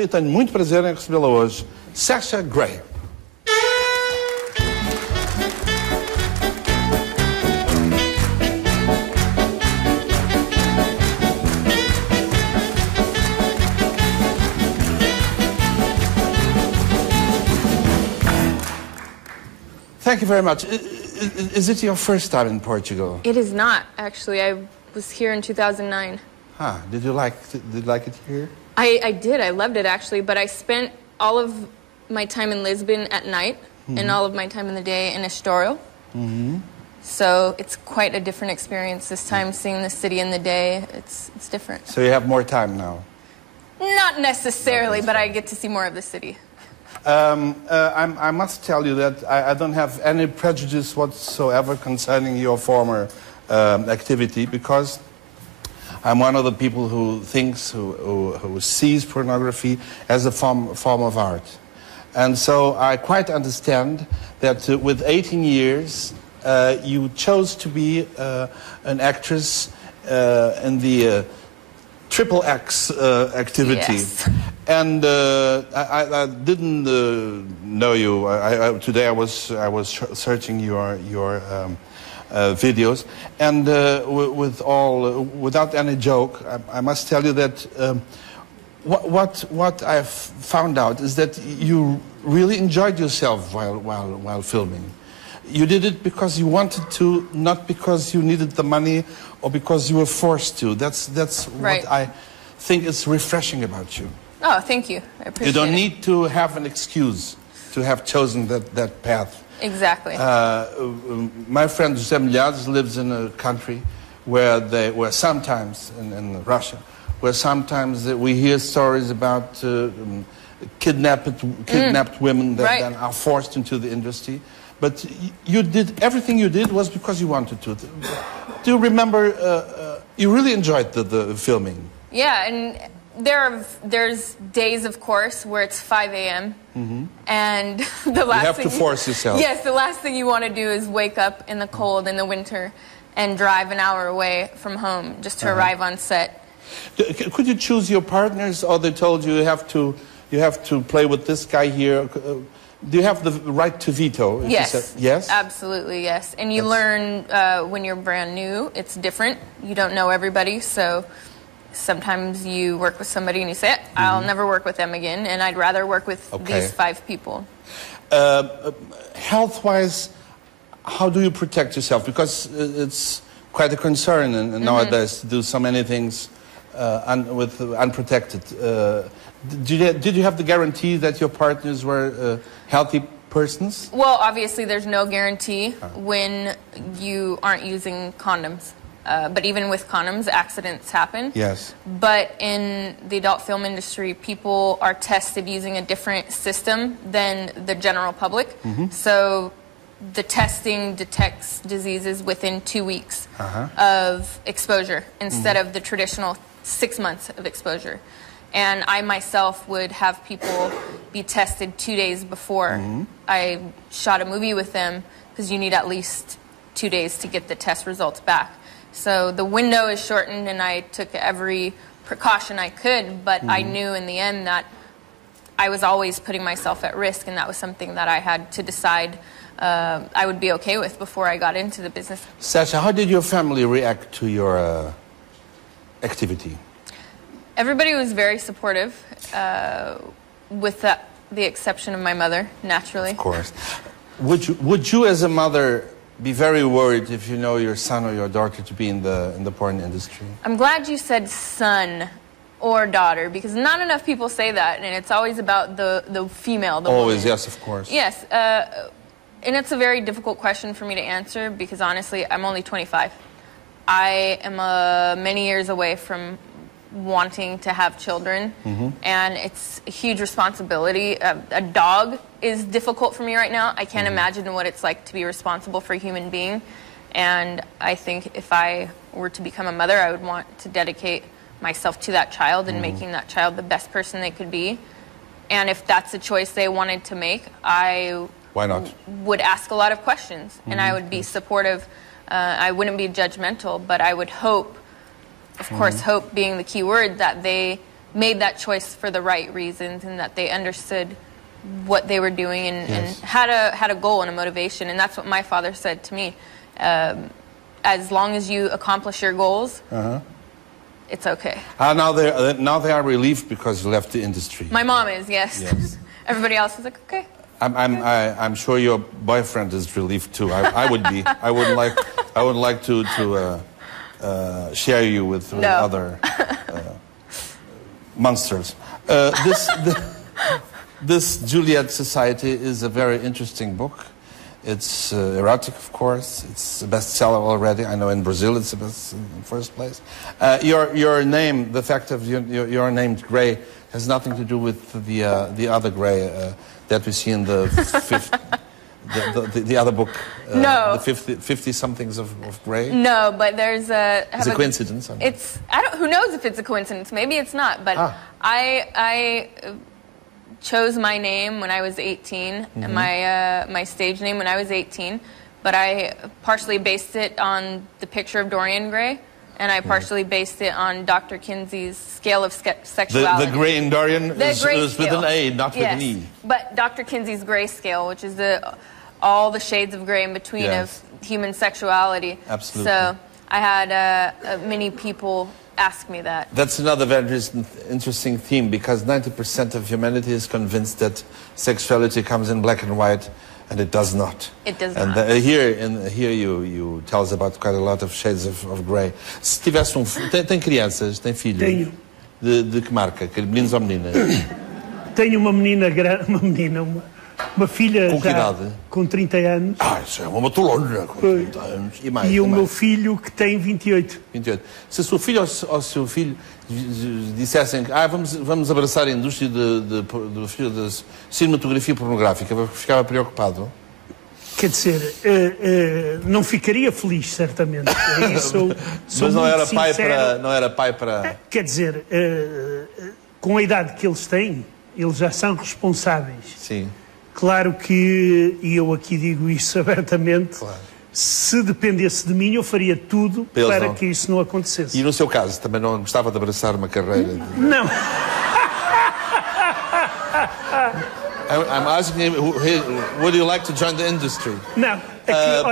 Eu tenho muito prazer em recebê-la hoje, Sasha Grey. Thank you very much. Is it your first time in Portugal? It is not, actually. I was here in 2009. Huh. Did you like it here? I did. I loved it, actually. But I spent all of my time in Lisbon at night and all of my time in the day in Estoril. So it's quite a different experience this time, seeing the city in the day. It's different. So you have more time now? Not necessarily, but I get to see more of the city. I must tell you that I don't have any prejudice whatsoever concerning your former activity, because I'm one of the people who thinks, who sees pornography as a form of art. And so I quite understand that with 18 years, you chose to be an actress in the triple X activity. Yes. And I didn't know you. Today I was searching your videos, and without any joke, I must tell you that what I've found out is that you really enjoyed yourself while filming. You did it because you wanted to, not because you needed the money or because you were forced to. That's right. What I think is refreshing about you. Oh, thank you. I appreciate it. You don't need to have an excuse to have chosen that path. Exactly. My friend José Milhares lives in a country where sometimes, in Russia, where sometimes we hear stories about kidnapped women that then are forced into the industry. But everything you did was because you wanted to. Do you remember, you really enjoyed the filming? Yeah, and there's days, of course, where it's 5 a.m. And the last you have to force yourself. Yes, the last thing you want to do is wake up in the cold in the winter and drive an hour away from home just to arrive on set. Could you choose your partners, or they told you you have to play with this guy here? Do you have the right to veto? Yes. Yes? Absolutely, yes. And you learn when you're brand new, it's different. You don't know everybody, so sometimes you work with somebody and you say, I'll never work with them again, and I'd rather work with these 5 people. Health-wise, how do you protect yourself? Because it's quite a concern nowadays to do so many things unprotected. Did you have the guarantee that your partners were healthy persons? Well, obviously there's no guarantee when you aren't using condoms. But even with condoms, accidents happen. Yes. But in the adult film industry, people are tested using a different system than the general public. So the testing detects diseases within 2 weeks of exposure instead of the traditional 6 months of exposure. And I myself would have people be tested 2 days before I shot a movie with them, because you need at least 2 days to get the test results back. So the window is shortened, and I took every precaution I could, but I knew in the end that I was always putting myself at risk, and that was something that I had to decide I would be okay with before I got into the business. Sasha, how did your family react to your activity? Everybody was very supportive, with the exception of my mother, naturally. Of course. Would you as a mother be very worried if you know your son or your daughter to be in the porn industry? I'm glad you said son or daughter, because not enough people say that, and it's always about the female, the always, woman. yes, of course. Yes, and it's a very difficult question for me to answer, because honestly, I'm only 25. I am many years away from wanting to have children, and it's a huge responsibility. A dog is difficult for me right now. I can't imagine what it's like to be responsible for a human being, and I think if I were to become a mother, I would want to dedicate myself to that child and making that child the best person they could be. And if that's a choice they wanted to make, why not? Would ask a lot of questions, and I would be supportive. I wouldn't be judgmental, but I would hope, of course, hope being the key word, that they made that choice for the right reasons, and that they understood what they were doing and had a goal and a motivation. And that's what my father said to me. As long as you accomplish your goals, it's okay. Now they are relieved because you left the industry. My mom is, yes. Everybody else is like, okay. I'm sure your boyfriend is relieved too. I would be. I would like to share you with other monsters. This Juliet Society is a very interesting book. It's erotic, of course. It's a bestseller already. I know in Brazil it's the best in the first place. Your name, the fact of your name Gray, has nothing to do with the other Gray that we see in the the other book. No. The 50 somethings of Gray. No, but there's a. It's a coincidence. It's who knows if it's a coincidence? Maybe it's not. But I chose my name when I was 18, and my stage name when I was 18, but I partially based it on the picture of Dorian Gray, and I partially based it on Dr. Kinsey's scale of sexuality. The Gray in Dorian is with an A, not with an E. But Dr. Kinsey's gray scale, which is all the shades of gray in between of human sexuality. Absolutely. So I had many people ask me that. That's another very interesting theme, because 90% of humanity is convinced that sexuality comes in black and white, and it does not. It does not. And here you tell us about quite a lot of shades of grey. Se tivesse tem crianças, tem filhos? Tenho. De que marca? Meninos ou meninas? Tenho uma menina, uma filha com que idade? Com 30 anos. Isso é uma matulona com 30 anos. E mais? E o meu filho que tem 28. 28. Se a sua filha ou o seu filho dissessem que vamos abraçar a indústria da cinematografia pornográfica, ficava preocupado? Quer dizer, não ficaria feliz, certamente. Mas não era pai para... Quer dizer, com a idade que eles têm, eles já são responsáveis. Sim. Claro que, e eu aqui digo isso abertamente, se dependesse de mim, eu faria tudo para que isso não acontecesse. E no seu caso, também não gostava de abraçar uma carreira? Não. I'm asking him, would you like to join the industry? Não.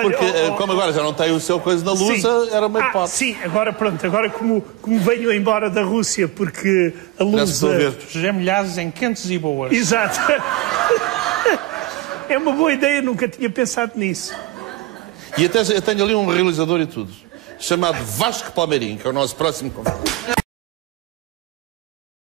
Porque, como agora já não tem o seu coisa na Lusa, era uma hipótese. Sim, agora pronto, agora como venho embora da Rússia, porque a Lusa... Gemilhazes em quentes e boas. Exato. É uma boa ideia, nunca tinha pensado nisso. E até eu tenho ali um realizador e tudo, chamado Vasco Palmeirinho, que é o nosso próximo convidado.